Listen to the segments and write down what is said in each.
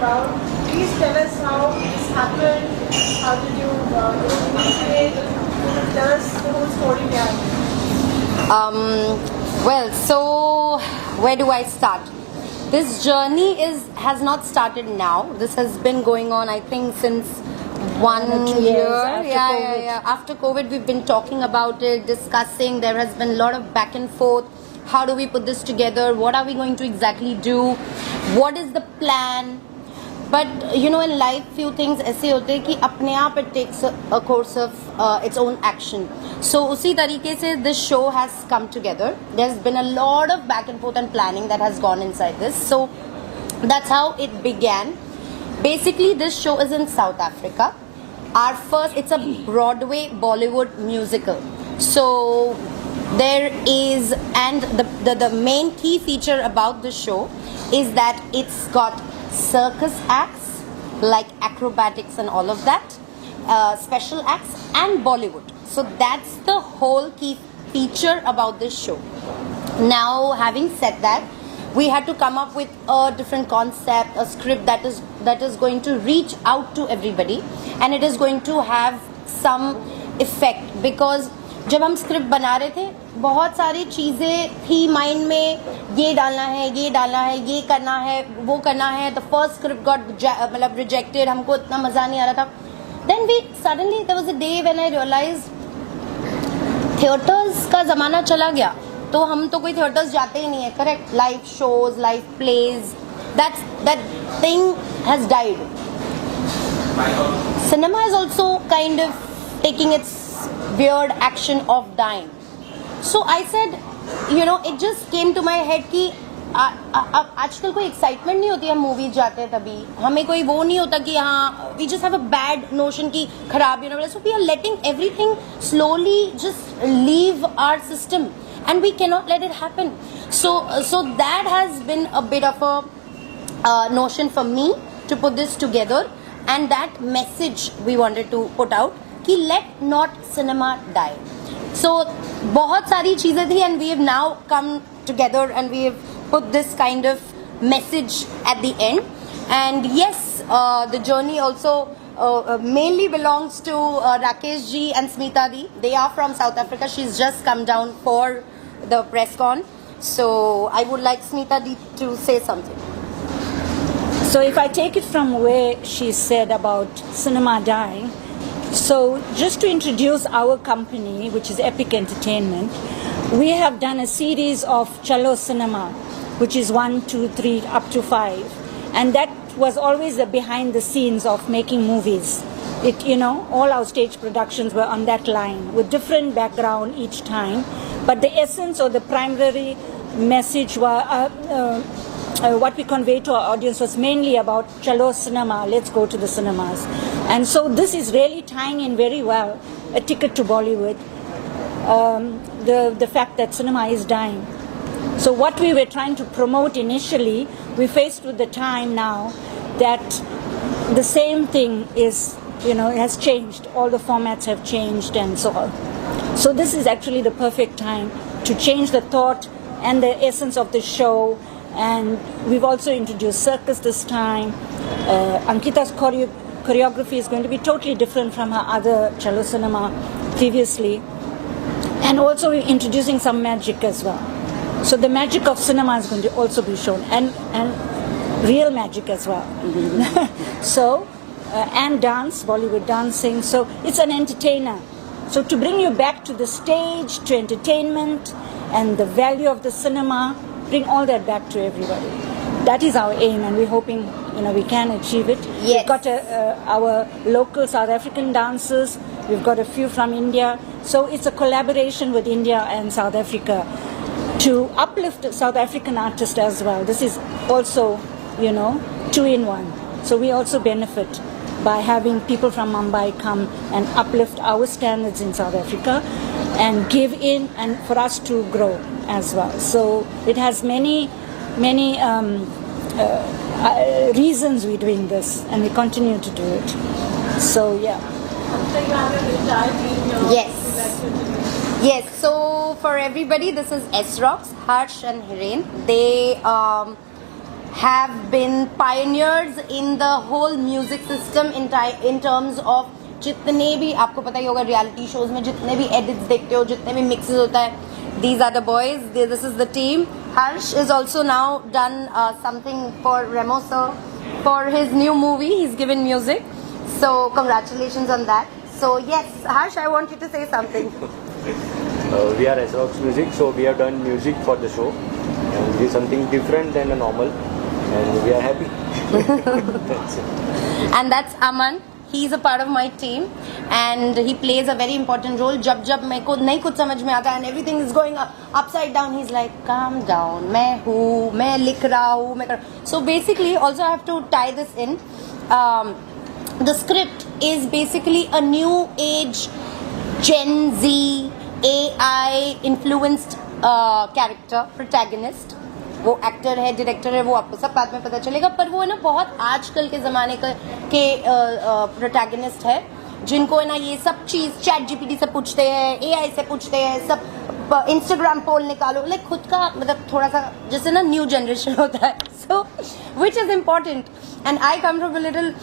about. Please tell us how this happened. How did you initiate? Tell us the whole story behind it. Well, so where do I start? This journey has not started now. This has been going on, I think, since 1 year. After COVID, we've been talking about it, discussing. There has been a lot of back and forth. How do we put this together? What are we going to exactly do? What is the plan? But in life, few things ऐसे होते हैं कि अपने आप it takes a course of its own action. So उसी तरीके से this show has come together. There's been a lot of back and forth and planning that has gone inside this. So that's how it began. Basically, this show is in South Africa. It's a Broadway Bollywood musical. So there is, and the main key feature about the show is that it's got circus acts like acrobatics and all of that, special acts, and Bollywood. So that's the whole key feature about this show. Now, having said that, we had to come up with a different concept, a script that is going to reach out to everybody, and it is going to have some effect, because जब हम script बना रहे थे बहुत सारी चीज़ें थी mind में, ये डालना है, ये करना है, वो करना है. द फर्स्ट स्क्रिप्ट गॉट मतलब रिजेक्टेड, हमको इतना मज़ा नहीं आ रहा था. Then suddenly there was a day when I realise theatres का ज़माना चला गया, तो हम तो कोई थिएटर्स जाते ही नहीं है. Correct. Live shows, live plays, that thing has died. Cinema is also kind of taking its weird action of dying. So I said, it just came to my head कि आजकल कोई एक्साइटमेंट नहीं होती. हम मूवीज जाते हैं तभी हमें कोई वो नहीं होता कि हाँ, we just have a bad notion कि खराब, so we are letting everything slowly just leave our system, and we cannot let it happen. So that has been a bit of a notion for me to put this together, and that message we wanted to put out कि let not cinema die. So बहुत सारी चीज़ें थी, and we have now come together and we have put this kind of message at the end. And yes, the journey also mainly belongs to Rakesh ji and Smita di. They are from South Africa. She's just come down for the press con. So I would like Smita di to say something. So if I take it from where she said about cinema dying, so just to introduce our company, which is Epic Entertainment, we have done a series of Chalo Cinema, which is 1, 2, 3, up to 5. And that was always the behind the scenes of making movies. All our stage productions were on that line with different background each time. But the essence or the primary message what we conveyed to our audience was mainly about Chalo Cinema, let's go to the cinemas. And so this is really tying in very well a ticket to Bollywood, the fact that cinema is dying. So what we were trying to promote initially, we faced with the time now that the same thing is, has changed. All the formats have changed and so on. So this is actually the perfect time to change the thought and the essence of the show. And we've also introduced circus this time. Ankita's choreography is going to be totally different from her other Chalo Cinema previously. And also we're introducing some magic as well. So the magic of cinema is going to also be shown, and real magic as well. So, and dance, Bollywood dancing. So it's an entertainer. So to bring you back to the stage, to entertainment, and the value of the cinema, bring all that back to everybody. That is our aim, and we're hoping we can achieve it. Yes. We've got our local South African dancers. We've got a few from India. So it's a collaboration with India and South Africa to uplift South African artists as well. This is also, 2-in-1. So we also benefit by having people from Mumbai come and uplift our standards in South Africa and give in, and for us to grow as well. So it has many reasons we're doing this, and we continue to do it. So yeah. Yes. So for everybody, this is S-Rocks, Harsh and Hiren. They have been pioneers in the whole music system in terms of जितने भी आपको पता ही होगा reality shows में जितने भी edits देखते हो जितने भी मिक्सेस होता है these are the boys this is the team. Harsh is also now done something for Remo sir for his new movie. He's given music, so congratulations on that. So yes, Harsh, I want you to say something. We are SROX Music, so we have done music for the show, and it is something different than a normal, and we are happy. That's it. And that's Aman. He's a part of my team, and he plays a very important role. जब मेरे को नहीं कुछ समझ में आता and everything is going upside down, he's like, calm down. मैं लिख रहा हूँ, So basically, also I have to tie this in. The script is basically a new age Gen Z AI influenced character protagonist. वो actor है director है वो आपको सब बाद में पता चलेगा पर वो है ना बहुत आजकल के ज़माने के प्रोटैगनिस्ट है जिनको है ना ये सब चीज़ चैट जीपीटी से पूछते हैं एआई से पूछते हैं सब इंस्टाग्राम पोल निकालो लाइक खुद का मतलब थोड़ा सा जैसे ना न्यू जनरेशन होता है so which is important and I come from little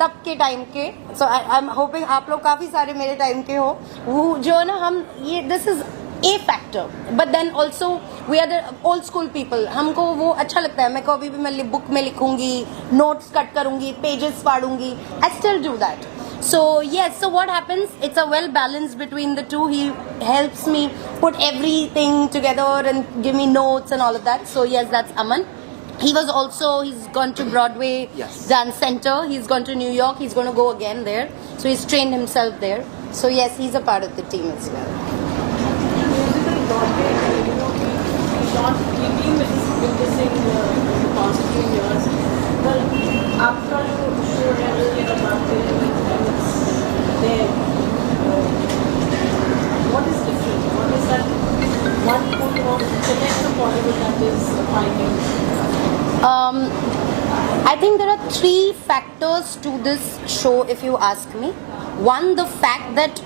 तब के टाइम के सो आई एम होपिंग आप लोग काफ़ी सारे मेरे टाइम के हो वो जो है ना हम ये this is A factor, but then also we are the old school people. हमको वो अच्छा लगता है मैं कभी भी मैं बुक में लिखूंगी notes कट करूंगी pages फाड़ूंगी I still do that. So yes, so what happens? It's a well balance between the two. He helps me put everything together and give me notes and all of that. So yes, that's Aman. He's gone to Broadway Dance Center. He's gone to New York. He's going to go again there. So he's trained himself there. So yes, he's a part of the team as well. Not keeping witnessing the past few years. Well, after you show everything about it and it's there, what is different? What is that one point of connect the Bollywood that is finding? I think there are 3 factors to this show if you ask me. One, the fact that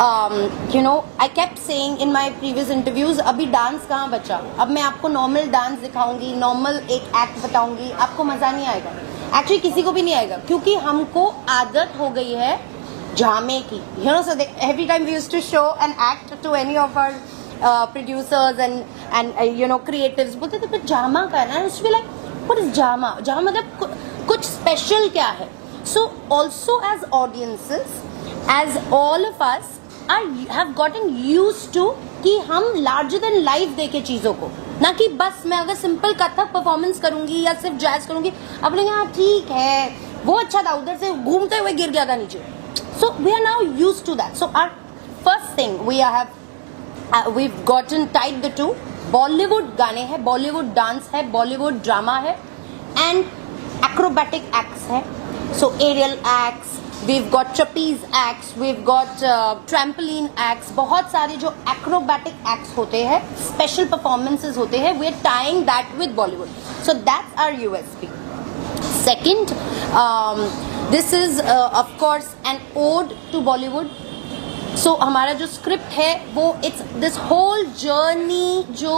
I kept saying in my previous interviews अभी dance कहाँ बचा अब मैं आपको normal dance दिखाऊंगी normal एक act बताऊंगी आपको मज़ा नहीं आएगा एक्चुअली किसी को भी नहीं आएगा क्योंकि हमको आदत हो गई है ड्रामे की so every time we used to show an act to any of our producers and creatives बोलते थे पर ड्रामा का है ना उसमें like what is ड्रामा मतलब कुछ स्पेशल क्या है so also as audiences as all of us have gotten used to कि हम larger than life देखे चीज़ों को ना कि बस मैं अगर सिंपल कथक परफॉर्मेंस करूंगी या सिर्फ जैज करूंगी अब लेंगे हाँ ठीक है वो अच्छा था उधर से घूमते हुए गिर गया था नीचे so we are now used to that so our first thing we've gotten tied the two Bollywood गाने हैं Bollywood डांस है Bollywood ड्रामा है and acrobatic acts है so aerial acts we've got trapeze acts we've got trampoline acts बहुत सारे जो acrobatic acts होते हैं special performances होते हैं we're tying that with Bollywood so that's our USP second this is of course an ode to Bollywood so हमारा जो script है वो it's this whole journey जो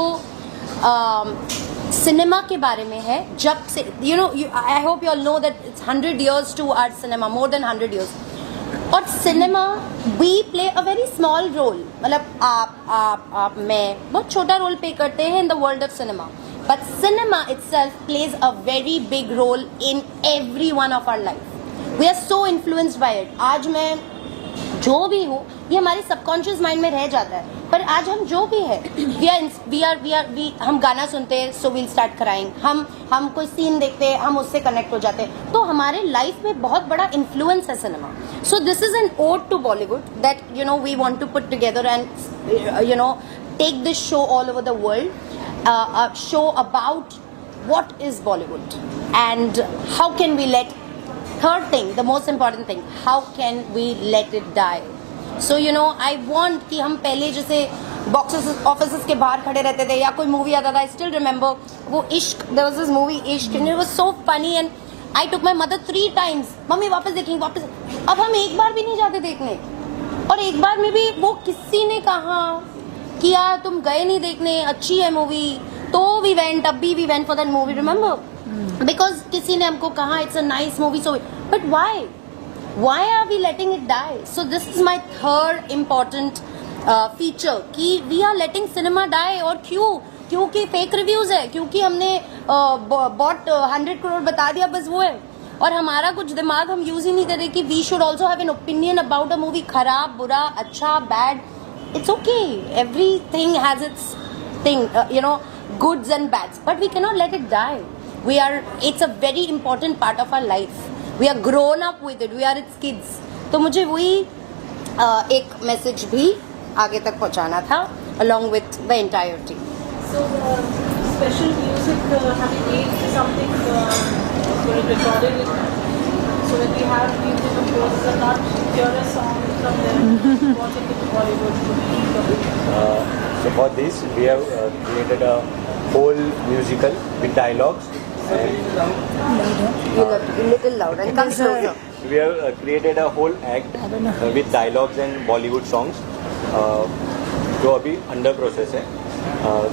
सिनेमा के बारे में है जब से I hope you all know that it's 100 years to our cinema more than 100 years और cinema we play a very small role मतलब आप मैं बहुत छोटा रोल प्ले करते हैं in the world of cinema but cinema itself plays a very big role in every one of our life we are so influenced by it आज मैं जो भी हो ये हमारे सबकॉन्शियस माइंड में रह जाता है पर आज हम जो भी है हम गाना सुनते हैं सो वील स्टार्ट क्राइंग हम कोई सीन देखते हैं हम उससे कनेक्ट हो जाते हैं तो हमारे लाइफ में बहुत बड़ा इन्फ्लुएंस है cinema so this is an ode to Bollywood that we want to put together and take this show all over the world show about what is Bollywood and how can we let third thing the most important thing how can we let it die so I want कि हम पहले जैसे box office के बाहर खड़े रहते थे या कोई मूवी आता था I still remember वो इश्क there was this movie इश्क and it was so funny and I took my mother 3 times mummy वापस देखेंगे वापस अब हम एक बार भी नहीं जाते देखने और एक बार में भी वो किसी ने कहा कि यार तुम गए नहीं देखने अच्छी है मूवी तो we went, अभी we went for that movie, remember? Because किसी ने हमको कहा it's a nice movie, so but why? Why are we letting it die? So this is my third important feature कि we are letting cinema die. और क्योंकि fake reviews है, क्योंकि हमने bought 100 crore बता दिया, बस वो है. और हमारा कुछ दिमाग हम यूज ही नहीं कर रहे कि we should also have an opinion about a movie. खराब, बुरा, अच्छा, bad, it's okay. Everything has its thing, goods and bads, but we cannot let it die. It's a very important part of our life. We are grown up with it. We are its kids. तो मुझे वही एक message भी आगे तक पहुंचाना था, along with the entire team. So, special music, have you made something for it, recorded it? So when we have music, of course, are not pure songs from them, watching it to Bollywood. So for this, we have created a whole musical with dialogues. And You got to be a little louder and come closer. we have created a whole act with dialogues and Bollywood songs. जो अभी under process है.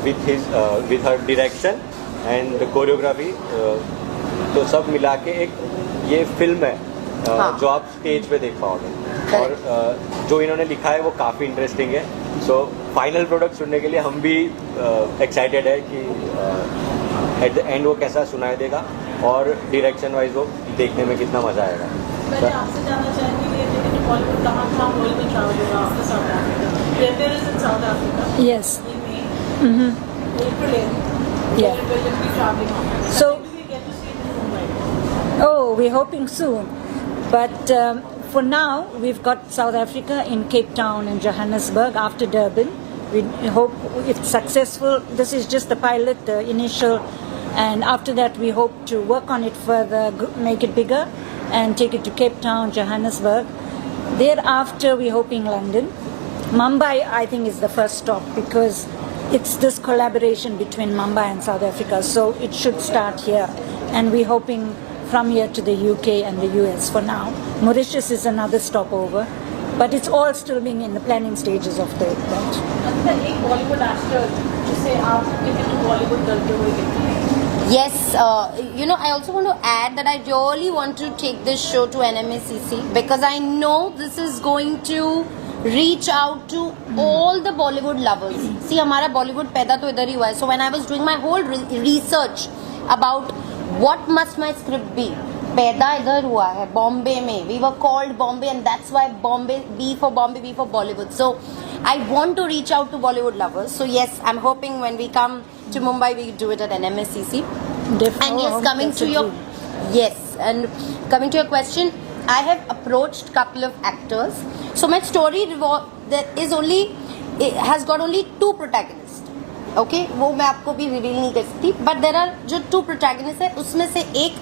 With her direction and the choreography. तो सब मिला के एक ये film है जो आप स्टेज पे देख पाओगे. और जो इन्होंने लिखा है वो काफ़ी इंटरेस्टिंग है. सो फाइनल प्रोडक्ट सुनने के लिए हम भी एक्साइटेड है कि एट द एंड वो कैसा सुनाई देगा और डायरेक्शन वाइज वो देखने में कितना मजा आएगा. मैंने आपसे जानना चाहेंगे कि बॉलीवुड कहाँ बॉलीवुड ट्रैवल होगा after South Africa. Premiere is in South Africa. Yes. In May. April end. Yeah. Will it be traveling? So- When do we get to see it in Mumbai? Oh, we're hoping soon. But for now, we've got South Africa in Cape Town and Johannesburg after Durban. We hope it's successful. This is just the pilot, the initial. And after that, we hope to work on it further, make it bigger, and take it to Cape Town, Johannesburg. Thereafter, we're hoping London. Mumbai, I think, is the first stop because it's this collaboration between Mumbai and South Africa. So it should start here. And we're hoping from here to the UK and the US for now. Mauritius is another stopover. But it's all still being in the planning stages of the event. अंदर एक Bollywood actor जिसे आप ticket to Bollywood करते हुए देखते हैं. Yes, I also want to add that I really want to take this show to NMACC because I know this is going to reach out to all the Bollywood lovers. See, हमारा Bollywood पैदा तो इधर ही हुआ है. So when I was doing my whole research about what must my script be, पैदा इधर हुआ है बॉम्बे में. We were called Bombay and that's why Bombay, B for Bombay, B for Bollywood. So I want to reach out to Bollywood lovers. So yes, I'm hoping when we come to Mumbai, we do it at NMSCC. And yes, coming to your question, I have approached couple of actors. So my story has got only 2 protagonists. Okay, वो मैं आपको भी reveal नहीं कर सकती. But there are जो 2 protagonists है, उसमें से एक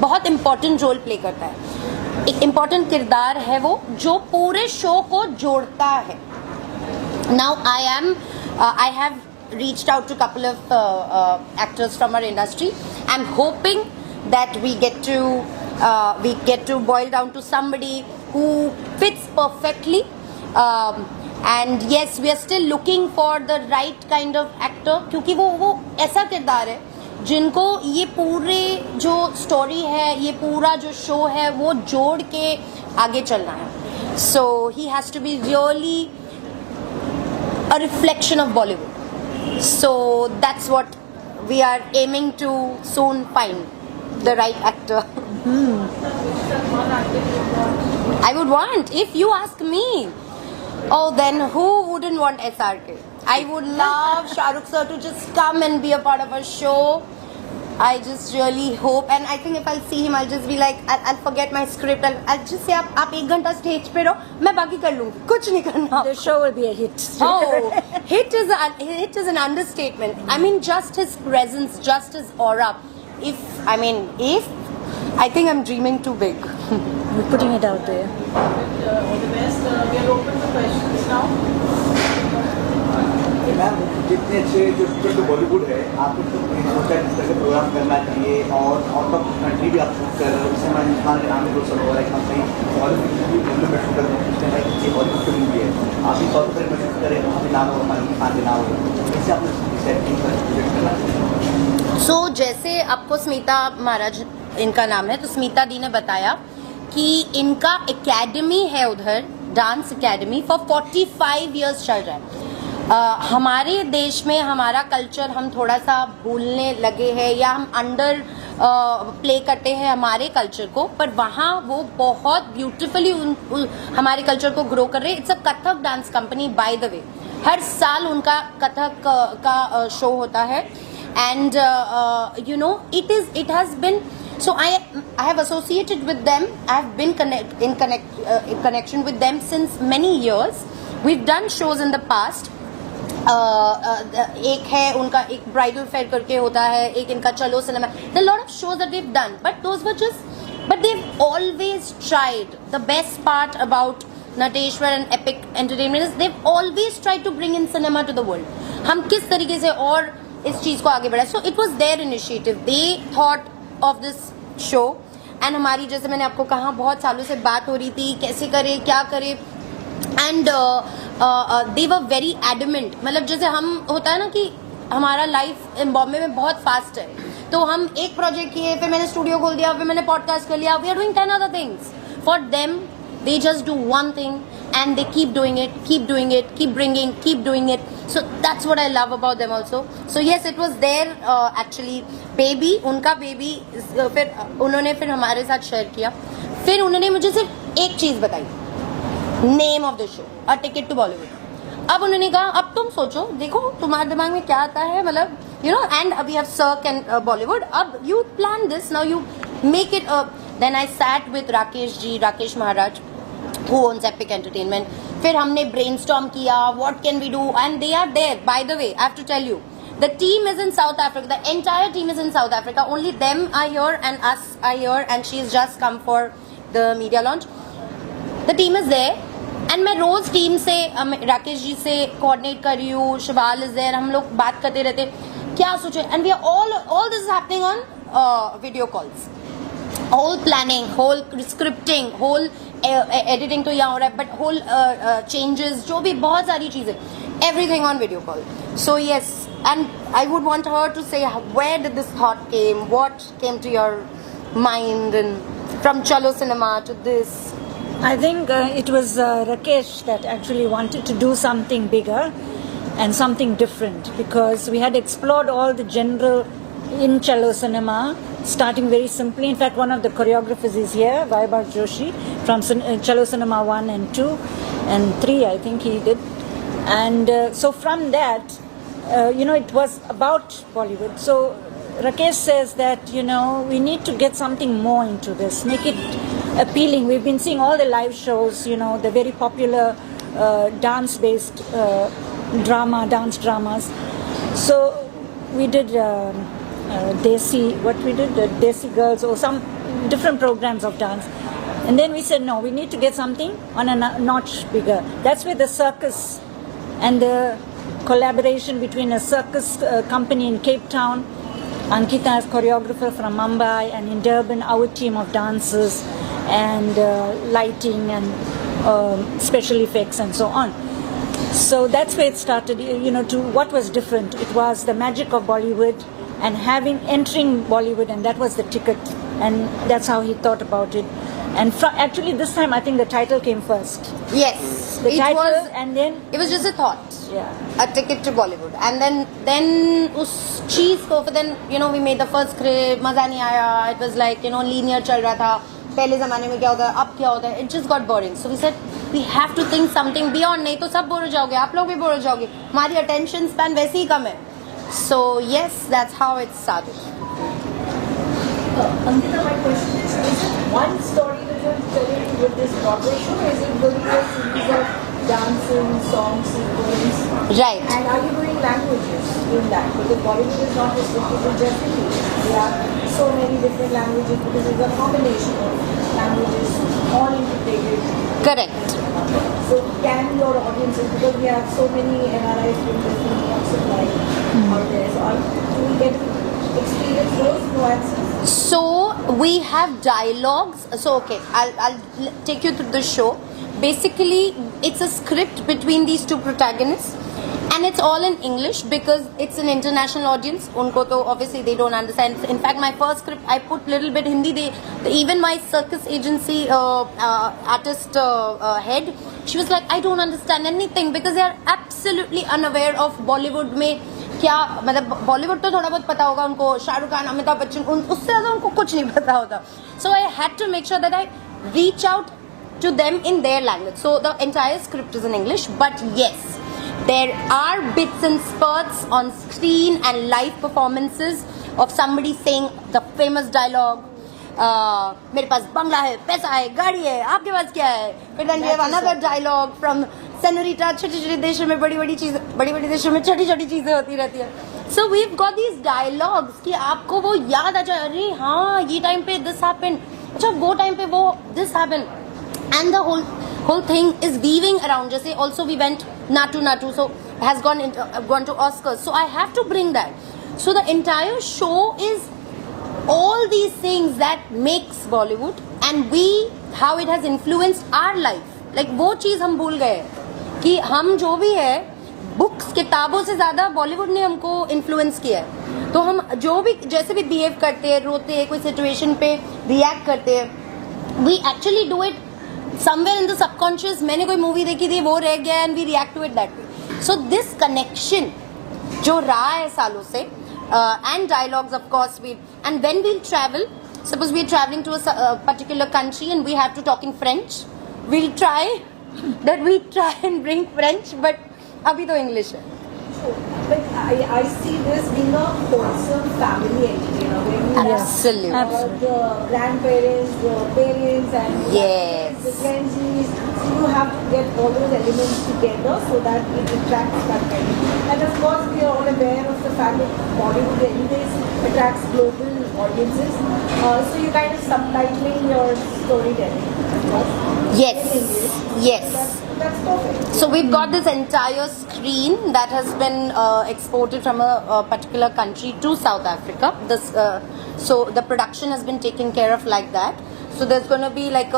बहुत इम्पोर्टेंट रोल प्ले करता है. एक इम्पोर्टेंट किरदार है वो जो पूरे शो को जोड़ता है. Now I have reached out to a couple of actors from our industry. I'm hoping that we get to boil down to somebody who fits perfectly. And yes, we are still looking for the right kind of actor क्योंकि वो ऐसा किरदार है जिनको ये पूरे जो story है, ये पूरा जो शो है, वो जोड़ के आगे चलना है. So he has to be really a reflection of Bollywood. So that's what we are aiming to soon find, the right actor. I would want, if you ask me. Oh, then who wouldn't want SRK? I would love Shah Rukh sir to just come and be a part of our show. I just really hope, and I think if I'll see him, I'll just be like, I'll forget my script. I'll just say, आप 1 घंटा stage पे रहो, मैं बाकी कर लूँगी, कुछ नहीं करना. The show will be a hit. Oh, hit is an understatement. I mean, just his presence, just his aura. If I think I'm dreaming too big. We're putting it out there. All the best. We are open for questions now. Ma'am जितने अच्छे जो बॉलीवुड है आपको तो होता है इस तरह का प्रोग्राम करना चाहिए और आउट ऑफ कंट्री भी आप शूट कर रहे हो. जैसे हमारे हिंदुस्तान के नाम में रोशन हो रहा है कि हम कहीं बॉलीवुड में शूट कर रहे हैं, ये बॉलीवुड की मूवी है. आप भी साउथ अफ्रीका में शूट करें, वहाँ भी नाम हो, हमारे हिंदुस्तान के नाम हो. इससे आपने सेटिंग पर करना चाहिए. So जैसे आपको स्मिता महाराज इनका नाम है, तो स्मिता दी ने बताया कि इनका एकेडमी है उधर, डांस एकेडमी फॉर 45 इयर्स चल रहा है। हमारे देश में हमारा कल्चर हम थोड़ा सा भूलने लगे हैं या हम अंडर प्ले करते हैं हमारे कल्चर को, पर वहाँ वो बहुत ब्यूटिफुली हमारे कल्चर को ग्रो कर रहे हैं। It's a Kathak dance company by the way, हर साल उनका कथक का शो होता है and you know it has been, so I have associated with them, I have been in connection with them since many years. We've done shows in the past. एक है उनका, एक ब्राइडल फेयर करके होता है, एक इनका चलो cinema, there are a lot of shows that we've done, but those were just, but they've always tried. The best part about Nateshwar and Epic Entertainment is they've always tried to bring in cinema to the world. हम किस तरीके से और इस चीज को आगे बढ़ाएं. So it was their initiative. They thought of this show and हमारी, जैसे मैंने आपको कहा, बहुत सालों से बात हो रही थी कैसे करें क्या करें, and they were very adamant. मतलब जैसे हम होता है ना कि हमारा लाइफ बॉम्बे में बहुत फास्ट है, तो हम एक प्रोजेक्ट किए, फिर मैंने स्टूडियो खोल दिया, फिर मैंने पॉडकास्ट कर लिया, we are doing 10 other things. For them, they just do one thing and they keep doing it, keep doing it, keep bringing, keep doing it. So that's what I love about them also. So yes, it was their actually baby, उनका baby. फिर उन्होंने फिर हमारे साथ share किया. फिर उन्होंने मुझे सिर्फ एक चीज बताई, name of the show, a ticket to Bollywood. अब उन्होंने कहा अब तुम सोचो, देखो तुम्हारे दिमाग में क्या आता है, मतलब you know, and we have cirque and Bollywood, अब you plan this, now you make it. Then I sat with Rakesh Maharaj who owns Epic Entertainment. फिर हमने brainstorm किया, what can we do, and they are there. By the way, I have to tell you, the team is in South Africa. The entire team is in South Africa. Only them are here and us are here, and she's just come for the media launch. The team is there, and मैं रोज team से राकेश जी से coordinate कर रही हूँ. शिवाल is there, हम लोग बात करते रहते क्या सोचे, and we are all this is happening on video calls. Whole planning, whole scripting, whole editing तो यहाँ हो रहा है, but whole changes, जो भी बहुत सारी चीजें, everything on video call. So yes, and I would want her to say where did this thought came, what came to your mind, and from Chalo Cinema to this. I think it was Rakesh that actually wanted to do something bigger and something different, because we had explored all the general in Chalo Cinema, starting very simply. In fact, one of the choreographers is here, Vaibhav Joshi, from Chalo Cinema 1 and 2 and 3, I think he did. And so from that, you know, it was about Bollywood. So Rakesh says that, you know, we need to get something more into this, make it appealing. We've been seeing all the live shows, you know, the very popular dance-based dance dramas. So we did Desi, Desi Girls, or some different programs of dance. And then we said, no, we need to get something on a notch bigger. That's where the circus and the collaboration between a circus company in Cape Town, Ankita as choreographer from Mumbai, and in Durban, our team of dancers and lighting and special effects and so on. So that's where it started, you know, to what was different. It was the magic of Bollywood and entering Bollywood, and that was the ticket, and that's how he thought about it. And actually this time I think the title came first. Yes, The it title, was, and then it was just a thought. Yeah. A ticket to Bollywood. And then उस चीज को, then you know we made the first script, मजा नहीं आया. It was like, you know, linear चल रहा था. पहले जमाने में क्या होता है, अब क्या होता है. It just got boring. So we said we have to think something beyond. नहीं तो सब बोर हो जाओगे, आप लोग भी बोर हो जाओगे. हमारी attention span वैसे ही कम है. So yes, that's how it started. Ankita, my question is it one story that you're telling with this Broadway show, or is it going to be a series of dancing, songs, sequence? Right. And are you doing languages in that? Because Bollywood is not restricted to just English. There are so many different languages because it's a combination of languages, all integrated. Correct. So can your audiences, because we have so many NRIs from different walks of life out there, so do we get to experience those nuances? So we have dialogues. So okay, I'll take you through the show. Basically, it's a script between these two protagonists, And it's all in English because it's an international audience. Unko to obviously they don't understand. In fact, my first script I put little bit Hindi. Even my circus agency artist head, she was like, I don't understand anything because they are absolutely unaware of Bollywood में क्या मतलब बॉलीवुड तो थोड़ा बहुत पता होगा उनको, शाहरुख खान, अमिताभ बच्चन, उससे ज़्यादा उनको कुछ नहीं पता होता. So I had to make sure that I reach out to them in their language. So the entire script is in English, but yes, there are bits and spurts on screen and live performances of somebody saying the famous dialogue. मेरे पास बंगला है, पैसा है, गाड़ी है, आपके पास क्या है? फिर then we have another dialogue from Senorita, छोटी-छोटी देशों में बड़ी-बड़ी चीजें, बड़ी-बड़ी देशों में छोटी-छोटी चीजें होती रहती है. So we've got these dialogues कि आपको वो याद आ जाए, अरे हाँ ये टाइम पे this happened, अच्छा वो टाइम पे वो this happened, and the whole thing is weaving around. Just say also we went Natu, so has gone to Oscars. So I have to bring that. So the entire show is all these things that makes Bollywood and how it has influenced our life. Like वो चीज हम भूल गए कि हम जो भी है बुक्स किताबों से ज्यादा बॉलीवुड ने हमको इन्फ्लुएंस किया है. तो हम जो भी जैसे भी बिहेव करते हैं, रोते हैं, कोई सिचुएशन पे रिएक्ट करते हैं, we actually do it somewhere in the subconscious. मैंने कोई मूवी देखी थी, वो रह गया and we react to it that way. So this connection जो रहा है सालों से, and dialogues of course and when we'll travel, suppose we're traveling to a particular country and we have to talk in French, we'll try and bring French, but अभी तो English है. But I see this being a wholesome family entertainer where you Absolutely. have the grandparents, the parents, and Yes. the friends. So you have to get all those elements together so that it attracts that kind of. And of course, we are all aware of the fact that Bollywood anyways attracts global audiences. So you kind of subtitling your storytelling. Yes. In English. Yes. That's perfect. So we've got this entire screen that has been exported from a particular country to South Africa. So the production has been taken care of like that. So there's going to be like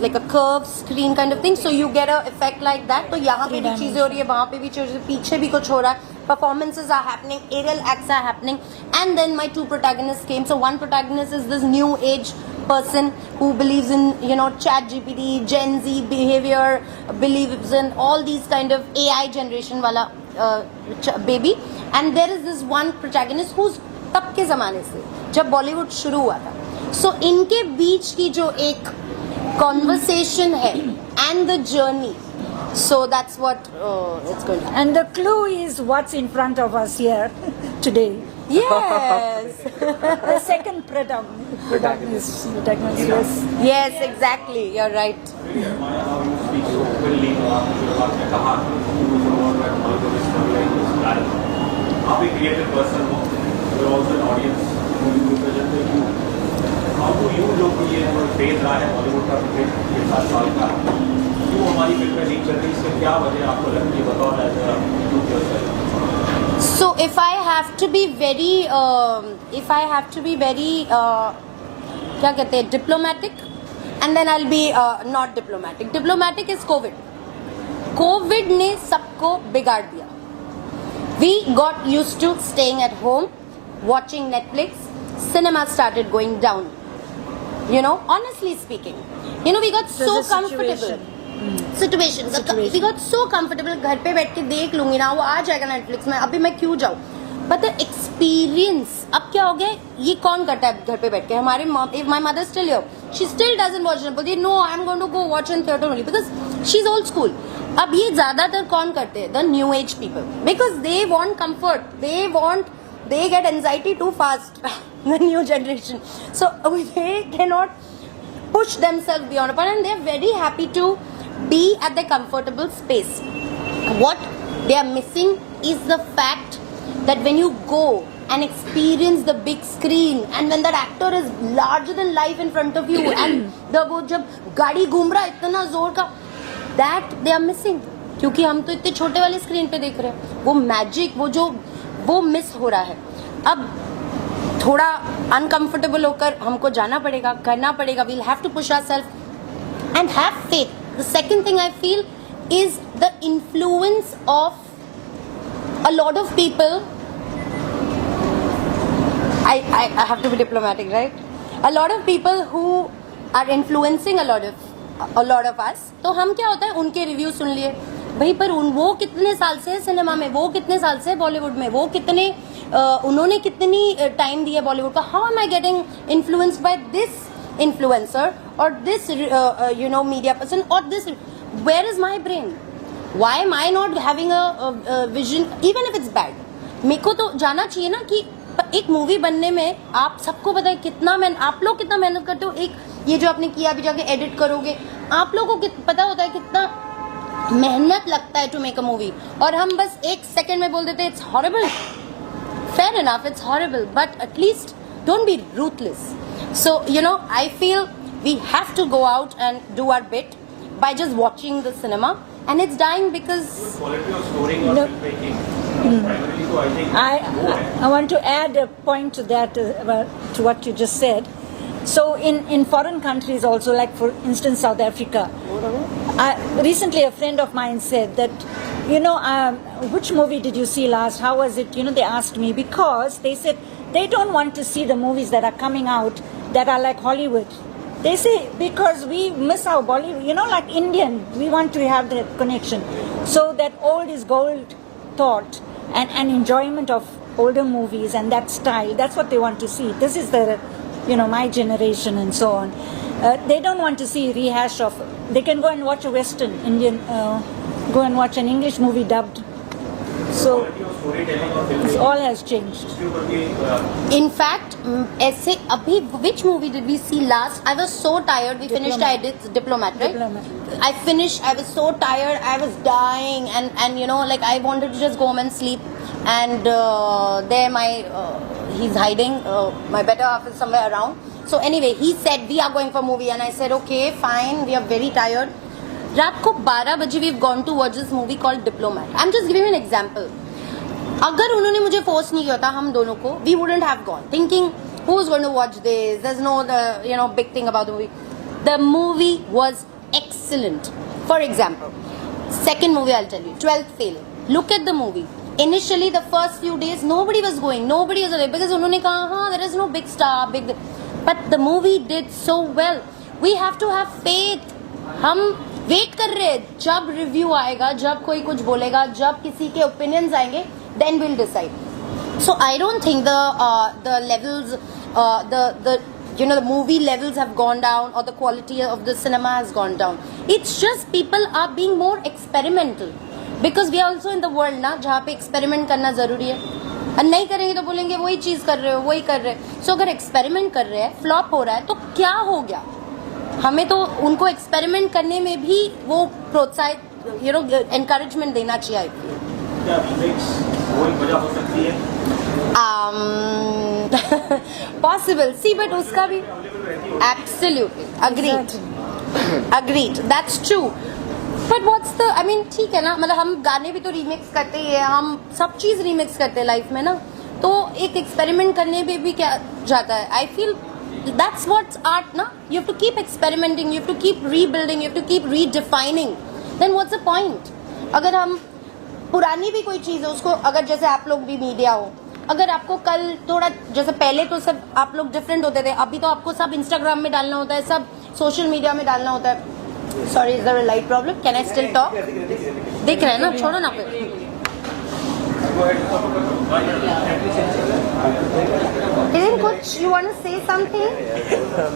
like a curved screen kind of thing. So you get a effect like that. तो यहाँ पे भी चीजें हो रही है, वहाँ पे भी चीजें, पीछे भी कुछ हो रहा है. Performances are happening, aerial acts are happening, and then my two protagonists came. So one protagonist is this new age person who believes in Chat GPT, Gen Z behavior, believes in all these kind of AI generation wala baby, and there is this one protagonist who's तब के जमाने से जब बॉलीवुड शुरू हुआ था. So इनके बीच की जो एक conversation है and the journey. So that's what it's going to be. And the clue is what's in front of us here today. Yes. The second protagonist, yes. Yes, exactly. You're right. आप एक creative person हो, you're also an audience, you represent the youth. How do you जो कि ये phase रहा है बॉलीवुड का phase 7 साल का, क्यों हमारी फिल्म में लीक कर रही है, इससे क्या वजह आपको लगती है, बताओ ना जरा. So if I have to be very क्या कहते हैं, diplomatic, and then I'll be not diplomatic. Diplomatic is COVID. COVID ने सबको बिगाड़ दिया. We got used to staying at home, watching Netflix. Cinema started going down. Honestly speaking, we got so comfortable. Situation. We got so comfortable. घर पे बैठ के देख लूंगी ना, वो आ जाएगा Netflix में, अभी मैं क्यों जाऊँ? But the experience, अब क्या हो गया? ये कौन करता है घर पे बैठ के? हमारे mom, if my mother is still here, she still doesn't watch it. But no, I'm going to go watch in theater only because she's old school. अब ये ज्यादातर कौन करते हैं? The new age people, because they want comfort. They get anxiety too fast. The new generation. So they cannot push themselves beyond a point, and they're very happy to be at their comfortable space. What they are missing is the fact that when you go and experience the big screen, and when that actor is larger than life in front of you, and वो जब गाड़ी घूम रहा है इतना जोर का, that they are missing. क्योंकि हम तो इतने छोटे वाले स्क्रीन पे देख रहे हैं, वो मैजिक, वो मिस हो रहा है. अब थोड़ा अनकंफर्टेबल होकर हमको जाना पड़ेगा, करना पड़ेगा. We'll have to push ourselves and have faith. The second thing I feel is the influence of a lot of people, I have to be diplomatic, right? A lot of people who are influencing a lot of us. तो हम क्या होता है, उनके review सुन लिए भाई, पर वो कितने साल से सिनेमा में, वो कितने साल से बॉलीवुड में, वो कितने उन्होंने कितनी टाइम दिया बॉलीवुड का. How am I getting influenced by this influencer or this media person or this, where is my brain? Why am I not having a vision, even if it's bad? मेरे को तो जाना चाहिए ना कि एक मूवी बनने में आप सबको पता है कितना आप लोग कितना मेहनत करते हो. एक ये जो आपने किया अभी जाके एडिट करोगे, आप लोगों को पता होता है कितना मेहनत लगता है टू मेक अ मूवी, और हम बस एक सेकंड में बोल देते हैं it's horrible. Fair enough, it's horrible, but at least don't be ruthless. So, I feel we have to go out and do our bit by just watching the cinema, and it's dying because quality of scoring or filmmaking. Primarily, so I think I want to add a point to that, to what you just said. So in foreign countries also, like for instance South Africa, recently a friend of mine said that, which movie did you see last? How was it? They asked me, because they said they don't want to see the movies that are coming out that are like Hollywood. They say because we miss our Bollywood, like Indian, we want to have that connection. So that old is gold thought and enjoyment of older movies and that style, that's what they want to see. This is the, my generation and so on. They don't want to see rehash of, they can go and watch a Western Indian, go and watch an English movie dubbed. So this all has changed. In fact, ऐसे अभी which movie did we see last? I was so tired. We finished. I did Diplomat, right? Diplomat. I finished. I was so tired. I was dying, and like I wanted to just go home and sleep. And there he's hiding. My better half is somewhere around. So anyway, he said we are going for movie, and I said okay, fine. We are very tired. रात को 12 बजे we've gone to watch this movie called Diplomat. I'm just giving you an example. अगर उन्होंने मुझे force नहीं किया था हम दोनों को, we wouldn't have gone thinking who's going to watch this, there's no big thing about the movie. The movie was excellent. For example, second movie I'll tell you, 12th Fail. Look at the movie. Initially the first few days nobody was going, nobody was there because उन्होंने कहा there is no big star, but the movie did so well. We have to have faith. हम wait कर रहे हैं जब review आएगा, जब कोई कुछ बोलेगा, जब किसी के ओपिनियंस आएंगे, then we'll decide. So I don't think the levels, the movie levels have gone down or the quality of the cinema has gone down. It's just people are being more experimental because we are also in the world ना जहाँ पे experiment करना जरूरी है. और नहीं करेंगे तो बोलेंगे वही चीज कर रहे हो, वही कर रहे हैं. So अगर experiment कर रहे हैं, flop हो रहा है तो क्या हो गया? हमें तो उनको एक्सपेरिमेंट करने में भी वो प्रोत्साहित एनकरेजमेंट देना चाहिए. क्या रीमेक्स कोई वजह हो सकती है? पॉसिबल सी, बट उसका भी absolutely agreed that's true. But what's the I mean ठीक है ना, मतलब हम गाने भी तो रीमिक्स करते ही है, हम सब चीज रीमिक्स करते हैं लाइफ में ना, तो एक एक्सपेरिमेंट करने में भी क्या जाता है. I feel that's what's art, na? You have to keep experimenting, you have to keep rebuilding, you have to keep redefining. Then what's the point? अगर हम पुरानी भी कोई चीज़ है उसको, अगर जैसे आप लोग भी मीडिया हो, अगर आपको कल थोड़ा जैसे पहले तो सब आप लोग डिफरेंट होते थे, अभी तो आपको सब इंस्टाग्राम में डालना होता है, सब सोशल मीडिया में डालना होता है. Sorry, is there a light problem? Can I still talk? दिख रहा है ना, छोड़ो ना फिर. Kiran, coach, you want to say something?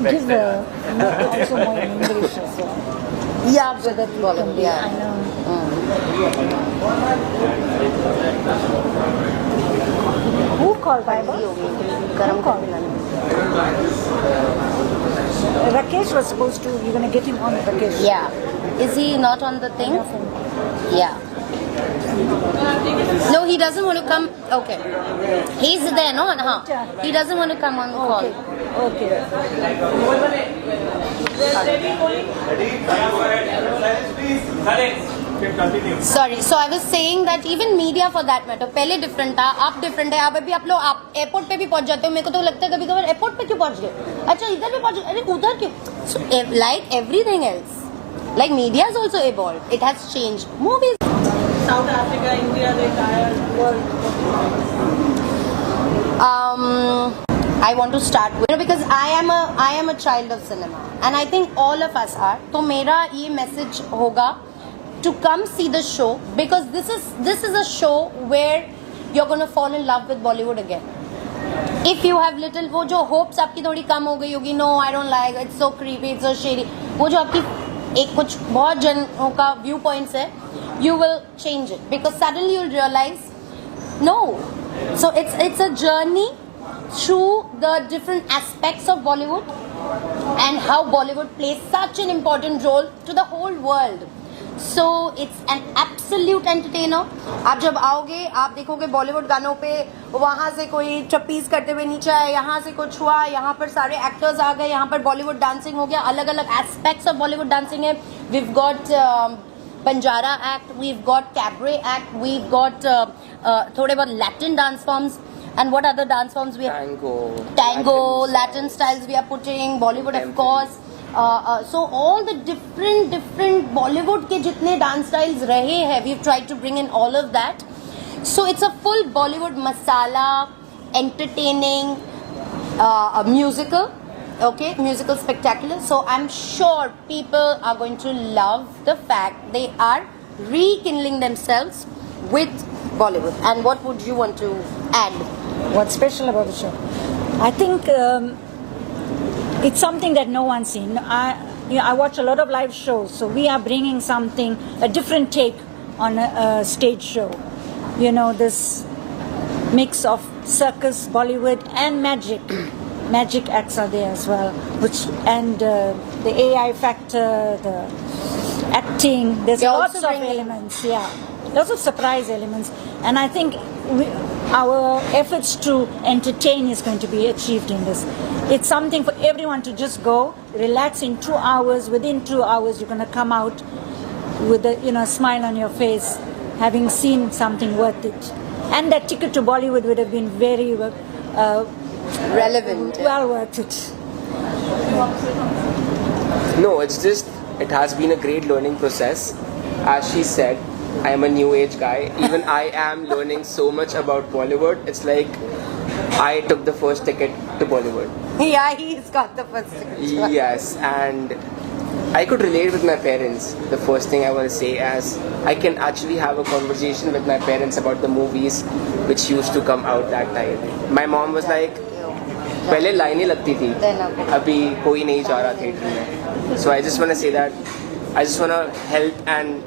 Give also more in English as well. Yeah, so that problem. Yeah. I know. Who called Baba? Karam called. Rakesh was supposed to. You're gonna get him on, Rakesh. Yeah. Is he not on the thing? Yeah. No, he doesn't want to come. Okay. He's there, no? He doesn't want to come on the call. Okay. Sorry. So I was saying that even media for that matter, पहले different था, अब different है. अब अभी आप लोग आप airport पे भी पहुंच जाते हो. मेरे को तो लगता है कभी-कभार एयरपोर्ट पे क्यों पहुंच गए? अच्छा इधर भी पहुंच गए, अरे उधर क्यों? So like everything else, like media has also evolved. It has changed. Movies. South Africa, India, the entire world? I want to start with, because I am a child of cinema, and I think all of us are. तो मेरा ये message होगा to come see the show, because this is a show where you're gonna fall in love with Bollywood again. If you have little, वो जो hopes आपकी थोड़ी कम हो गई होगी, no I don't like, it's so creepy, it's so shady, वो जो आपकी एक कुछ बहुत जनों का व्यू पॉइंट्स है, you will change it, because suddenly you'll realize no. So it's a journey through the different aspects of Bollywood and how Bollywood plays such an important role to the whole world. So it's an absolute entertainer. आप जब आओगे आप देखोगे बॉलीवुड गानों पे वहाँ से कोई ट्रपीज करते हुए नीचे आए, यहाँ से कुछ हुआ, यहाँ पर सारे एक्टर्स आ गए, यहाँ पर बॉलीवुड डांसिंग हो गया, अलग अलग एस्पेक्ट्स ऑफ बॉलीवुड डांसिंग है. We've got Banjara act, we've got cabaret act, we've got थोड़े बहुत Latin dance forms. And what other dance forms we have? Tango, Latin styles we are putting, Bollywood of course. So all the different Bollywood के जितने dance styles रहे हैं, we've tried to bring in all of that. So it's a full Bollywood masala, entertaining, a musical, okay, musical spectacular. So I'm sure people are going to love the fact they are rekindling themselves with Bollywood. And what would you want to add? What's special about the show? I think it's something that no one's seen. I watch a lot of live shows, so we are bringing something, a different take on a stage show. You know, this mix of circus, Bollywood, and magic. Magic acts are there as well, and the AI factor, the acting. There's lots of elements. Yeah. Lots of surprise elements, and I think our efforts to entertain is going to be achieved in this. It's something for everyone to just go, relax in 2 hours. Within 2 hours, you're going to come out with a smile on your face, having seen something worth it. And that ticket to Bollywood would have been very relevant, well worth it. No, it has been a great learning process. As she said, I am a new age guy. Even I am learning so much about Bollywood. It's like I took the first ticket to Bollywood. Yeah, he's got the first ticket. Yes, and I could relate with my parents. The first thing I want to say is I can actually have a conversation with my parents about the movies which used to come out that time. My mom was like, पहले लाइनें लगती थी, अभी कोई नहीं जा रहा theatre में. So I just want to say that I just want to help and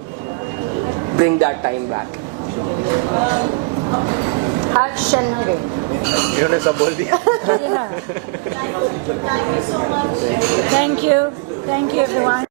bring that time back. इन्होंने सब बोल दिया. Thank you. Thank you everyone.